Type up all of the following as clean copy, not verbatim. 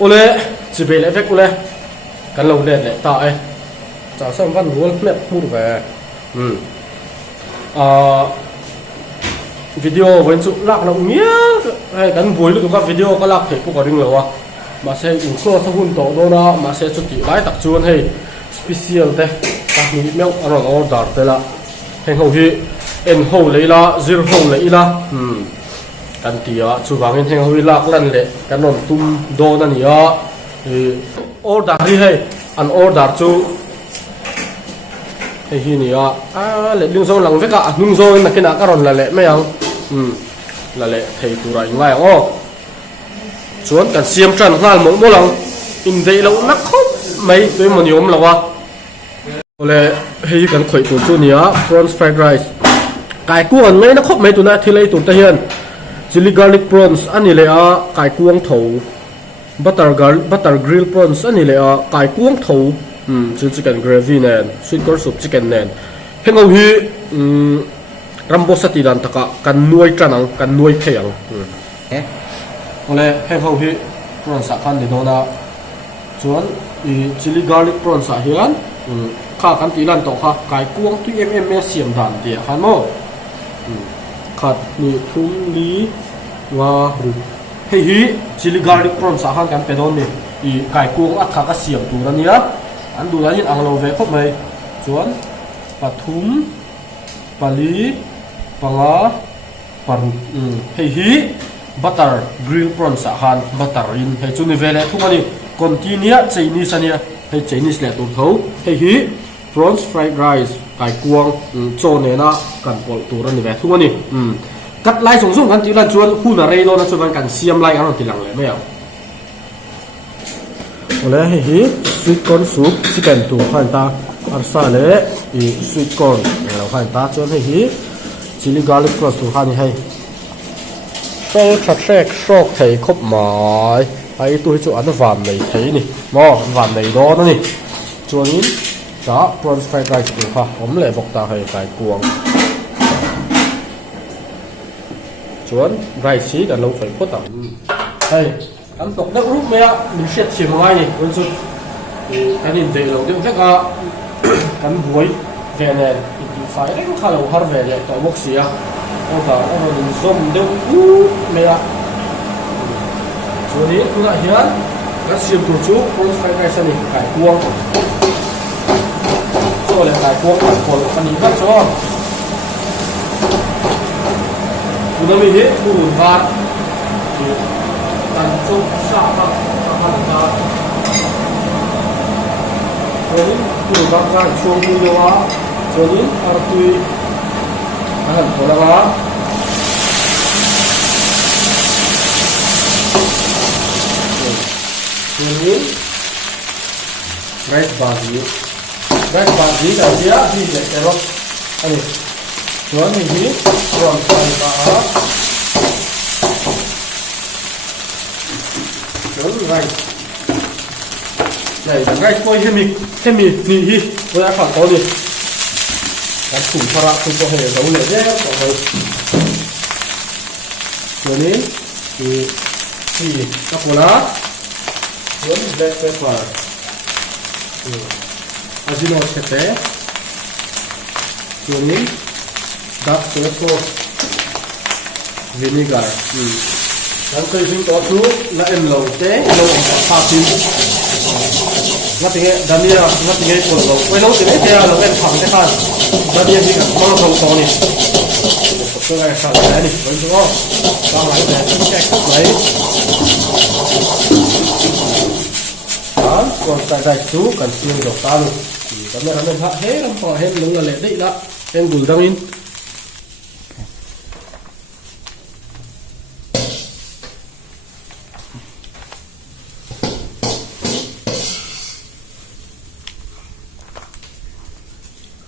ole chỉ về lại vết ole cắn lâu đẹp lại tại chào xong văn muốn mẹ mua về video với chụp lạc nó nghĩa hay cắn buổi lúc các video có lạc thể cũng có đừng lâu à mà sẽ ủng hộ sang hun tổ đó đó mà sẽ chụp kỹ lại tập chuồn hay special thế các mình mèo ăn order thế là hành hậu hi en hậu lấy la zero hậu lấy laกันตีอ่ะชูวางเงินแห่งวิลากลั่นเลยกันนอนตุ้มโดนั่นนี่อ่ะออร์ดัร์ที่ให้อันออร์ดัร์ชูให้ที่นี่อ่ะเลยลุงโซ่หลังเวกะลุงโซ่นักกินอาการอนละเลยไม่ยังละเลยให้ตัวไรง่ายอ๋อชวนกันเสียมจันทร์งานหมดหลังอินเดียเรานักเขาไม่ตัวมันยอมหรอวะเลยให้กันข่อยตัวชูนี่อ่ะ prawns fried rice ไก่กุ้งไม่นักเขาไม่ตัวนั้นที่เลยตัวเทียนchili garlic prawns อันนี้เลยอ่ะไก่กุ้งเถา butter grill prawns อันนี้เลยอ่ะไก่กุ้งเถาชื่อ chicken gravy แน่น sweet corn soup chicken แน่นเฮงเอาฮีรัมโบสติดันตะกะกันนวยจันังกันนวยเพียงเลยเฮงเอาฮี prawns สักคันเดียวนะส่วนchili garlic prawns เฮียนข้ากันตีลันต่อค่ะไก่กุ้งที่เสียมดันเดียขันโมขัดมีทุ่มลีว่าเฮ้ยชิลิการ์ลิกพรอนสาหันกันเป็นโดนนี่อีไก่กุ้งอัดขากระเสียมตัวนั้นเนี่ยอันดูแล้วยินอังโลเวครบไหมส่วนปลาทุ่มปลาลีปลาปลาเฮ้ยบัตเตอร์กริลพรอนสาหันบัตเตอร์อินเฮ้ยจุนิเวลทุกวันนี้คอนติเนียเจนิสเนี่ยเฮ้ยเจนิสแหละตัวเขาเฮ้ย prawns fried rice ไก่กวางโซนเนี่ยนะกันปลตัวนั้นนี่แหละทุกวันนี้กัดไล่ส่งกันทีละชวนหุ่นอะไรโดนชวนกันเสียมไล่กันทีหลังเลยไม่เอาแล้วเฮ้ย sweet corn soup ที่เป็นตัวขันตาอัลซาเล่อี sweet corn เราขันตาชวนเฮ้ย chili garlic prawns ตัวขันนี่ให้ต้องชัดแทรกชอกไข่ครบหมายไอ้ตัวที่ชวนอันหวานในไข่นี่มอหวานในโดนนั่นนี่ชวนนี้จ้า prawns fried rice ตัวค่ะผมเลยบอกตาให้ไก่กวางชวนไรสีกันเราใส่พุทธเฮ้ยกันตกนักรูปเมียมีเสียดเสียงไว้วันสุดกันอินเดียเราเดี๋ยวแค่กันบวยเวเนนอินดีไฟเร่งข้าเราฮาร์เวเลยต่อมุกเสียโอ้ตาเราดึงส้มเดี๋ยวเมียชวนนี้คุณอาเฮียนกันเสียมตัวชูคนไฟไก่สนิทไก่กวงโซ่เลยไก่กวงคนอันนี้ก็ชอบคุณต้องมีเหตุผลการการจุดสาบการทำการวันนี้คุณต้องการช่วงนี้ว่าช่วงนี้อะไรที่อาหารผลไม้ช่วงนี้ไรซ์บาร์บีกับเดียที่เด็กแต่ว่าอันนี้ส่วนนี้ส่วนไฟฟ้าส่วนไรก็ยังมีนี่ฮีเวลาขัดตัวนี่การถูกพระถูกตัวเหตุเราเลยเนี่ยต่อไปส่วนนี้คือที่ตะโกนส่วนแบล็คเปเปอร์อาจิโนเชเต้ส่วนนี้ดักโซโซวินิการนั่นคือสิ่งต่อสู้และเอ็นโลเต้โลพาซินนับยังไงดามีนับยังไงคนเราไม่รู้สิเนี่ยเราเป็นผังแต่ข้างนับยังไงกันมาลงตรงนี้ตัวอะไรสั่งอะไรนี่เป็นตัวตั้งหลายแต่แก้ไหนก่อนใส่สู้กันเสียงดอกตาลูกตอนนี้เราเป็นพระเฮ้เราพอเห็นลงอะไรได้ละเป็นบุญดังอิน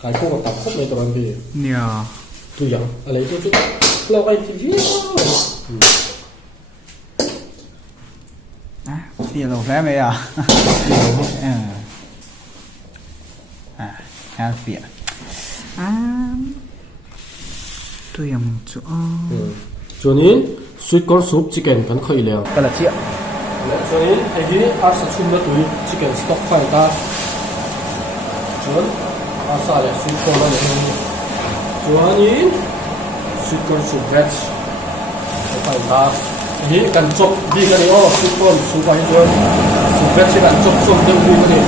ขายคู่กับตับครบเลยตอนนี้เนี่ยตัวอย่างอะไรตัวชุดเราไอ้ที่เสียลงแล้วไหมอ่ะงานเสียตัวอย่างจุตัวนี้ sweet corn soup chicken กันค่อยเลี้ยงกระเทียม cho nên cái gì asa chum na tui chicken stock phải ta chọn asa là sweet corn là này chọn in sweet corn soup veg phải ta cái gì cần chop đi cái này sweet corn soup phải chọn soup veg chỉ cần chop chop được vui cái này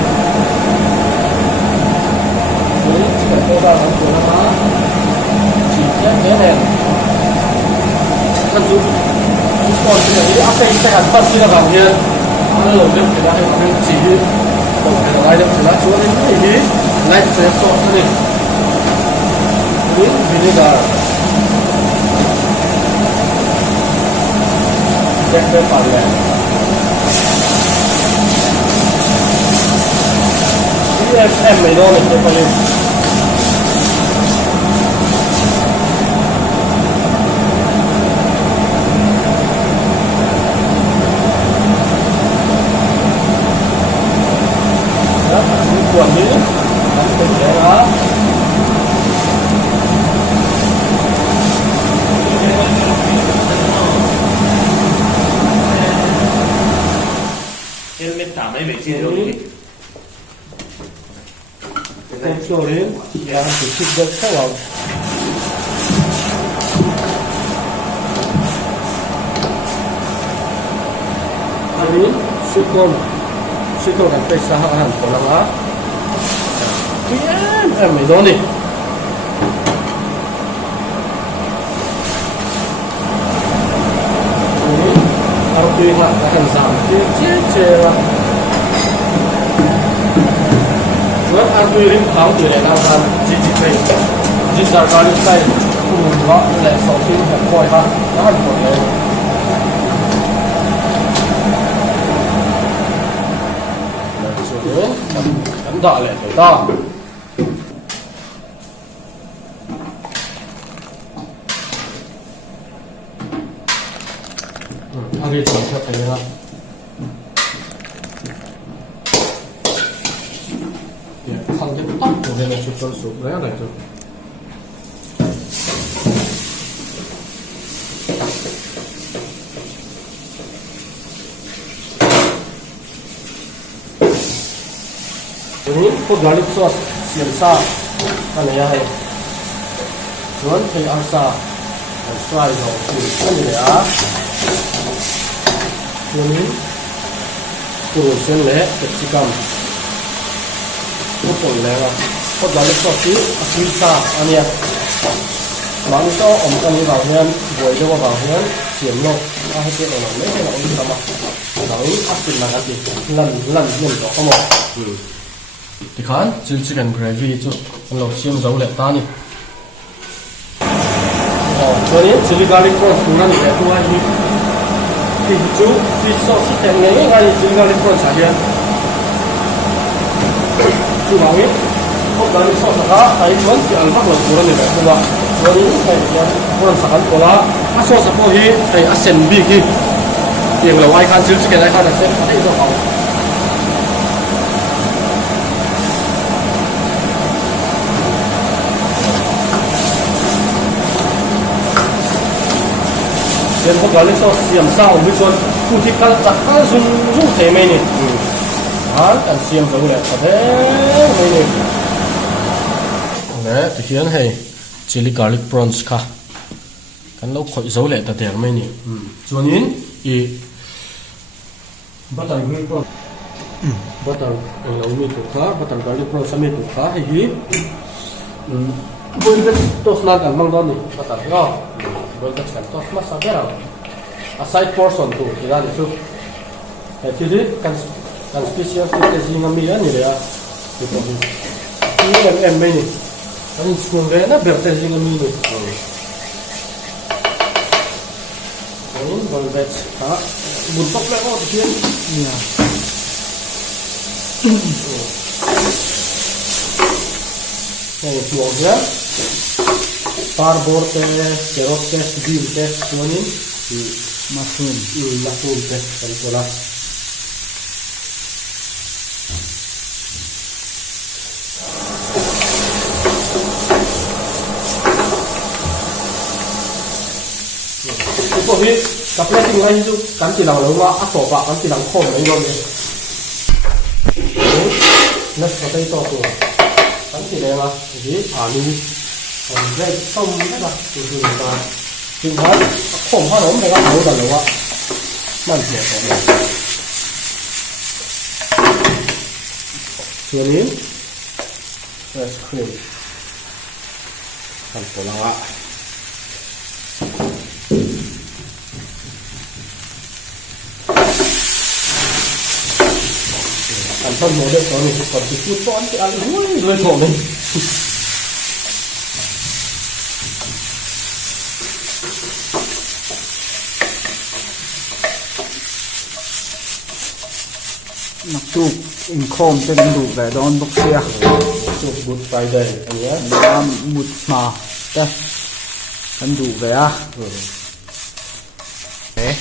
ini chicken toda làm của nó má chỉ thế này kan tu kon tu ni apa yang kita dapat sih dah bang ya kalau dia kita ada yang ciri kalau ada yang kita cuba ini light saya sauce ni ini vinegar jack pepper le ini mai dong ni pepper ni buat ni, nanti kita helmet thả mấy vệ chia rồi không cho đến là chỉ chụp được các bạn. Ini sukon kan pesa han kolang a. Em mai doni. Ini harus diingat akan sampai cece. Buat aku irim tahu dia nak kan cici pay. Jika kali saya buat le sautin tak koi ha, jangan boleh. Ấn đọ lại phải to. Ăn đi chỉnh cho thấy không? Không cái tóc của đây là chụp con sụp đấy này rồi. Ini food garlic sauce siam sa kan ya hai chuan thei arsa and fry no kan ya ini puro sen le capsicum putol le ga food garlic sauce ti asui sa ania mang to om kan ni vào hian boi do vào hian siam no a he te no le te no ni sama nang asin na ga ti lan yen do ko mo thì khán chicken gravy cho anh lẩu xiêm dấu lẹ ta đi cho nên chili garlic prawns cũng là những cái thứ gì thì chú fish sauce tem này ngay chili garlic prawns sao vậy chú bảo biết không garlic sauce cả ai muốn thì ăn phát lẩu của này phải không ạ cho nên phải prawns sẵn có là cái sauce sẵn có gì phải asen bi gì tiền lẩu ai khăn chili chicken ai khăn là sẽ phải được không nên có garlic sauce xiêm sao với con cụ thịt cắt chặt cắt rung thế mấy nè, cần xiêm dấu lẹ thế mấy nè, nè thì hiện hay chili garlic prawns cả, cần lâu khỏi dấu lẹ thật mấy nè, cho nên ý butter garlic prawn, butter lâu mì thuộc khá, butter garlic prawn mì thuộc khá hay gì, bây giờ toast là cần mang đòn nè, butter ngon. Boleh kan toast mas apa lah? Aside portion tu, kita ni tu. Jadi kan spesial kita zingamil ni dia. Itu ini ni. Kan sekolah na berarti zingamil ni. Ini boleh ha. Buntok lah oh dia. Ya. Ini tuang dia. Parbor te, carrot te, bean te, kunin, mushroom te, kan pola. Ito hi กับเล่นยังไงจุกันจีหลังหรือว่าอักษรปะกันจีหลังโค้งไม่ยอมเลยนักสเตย์ตัวกันจีเลยมาดีอาลูเล็กต้มได้ปะคือตัวจริงครับโค้งขนมแต่ก็เอาแต่เลยว่านั่นเสียตัวเลยส่วนนี้เฟรชครีมทำตัวละอันต้นโมเดลตัวนี้ก่อนที่พูดตอนที่อะไรเลยโถเลยนักจูบอินโคมเป็นดูแต่โดนบกเสีย จุดบุตรไปเลยอันนี้ น้ำมุดมาแต่กันดูเลยอ่ะเอ๊ะ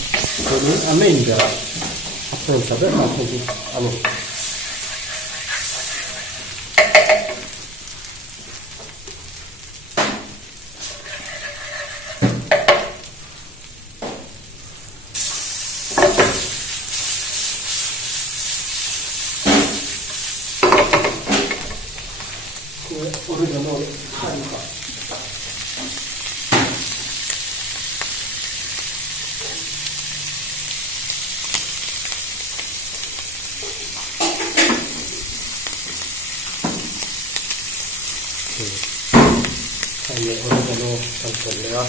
ตัวนี้อันไม่เดียวเพิ่มสับเด็ดมาให้ดูอันนี้โอริจินอลไข่ค่ะไข่เนี่ยโอริจินอลทั้งหมดเลยอ่ะ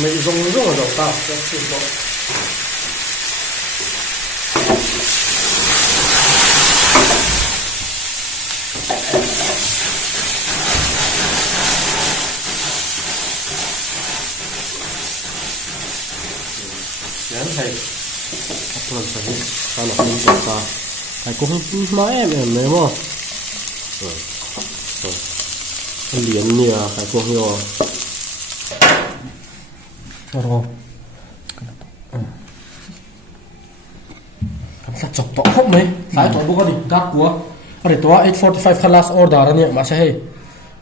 ไม่用的都大，这是说。人係可能係翻落呢個花，係講買 MM 嚟喎，連呢啊係講呢個，哦，咁實做到好未？睇到不過你得過，我哋ตัว845 class order เนี่ยมาใช่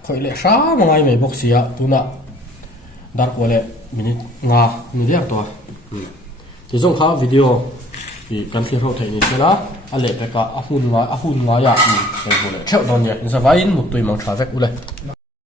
ค่อยเละช้ามาไงไม่บอกเสียตัวน่ะดักว่าเละมินิงามีเรียกตัวที่ส่งข่าววิดีโอที่กันที่เราถ่ายนี่ใช่ละอะไรไปก็อาหุ่นงาอยากไปหมดเลยเท่าตอนเนี้ยนี่สบายมุดตัวมันชาเวกอุเลย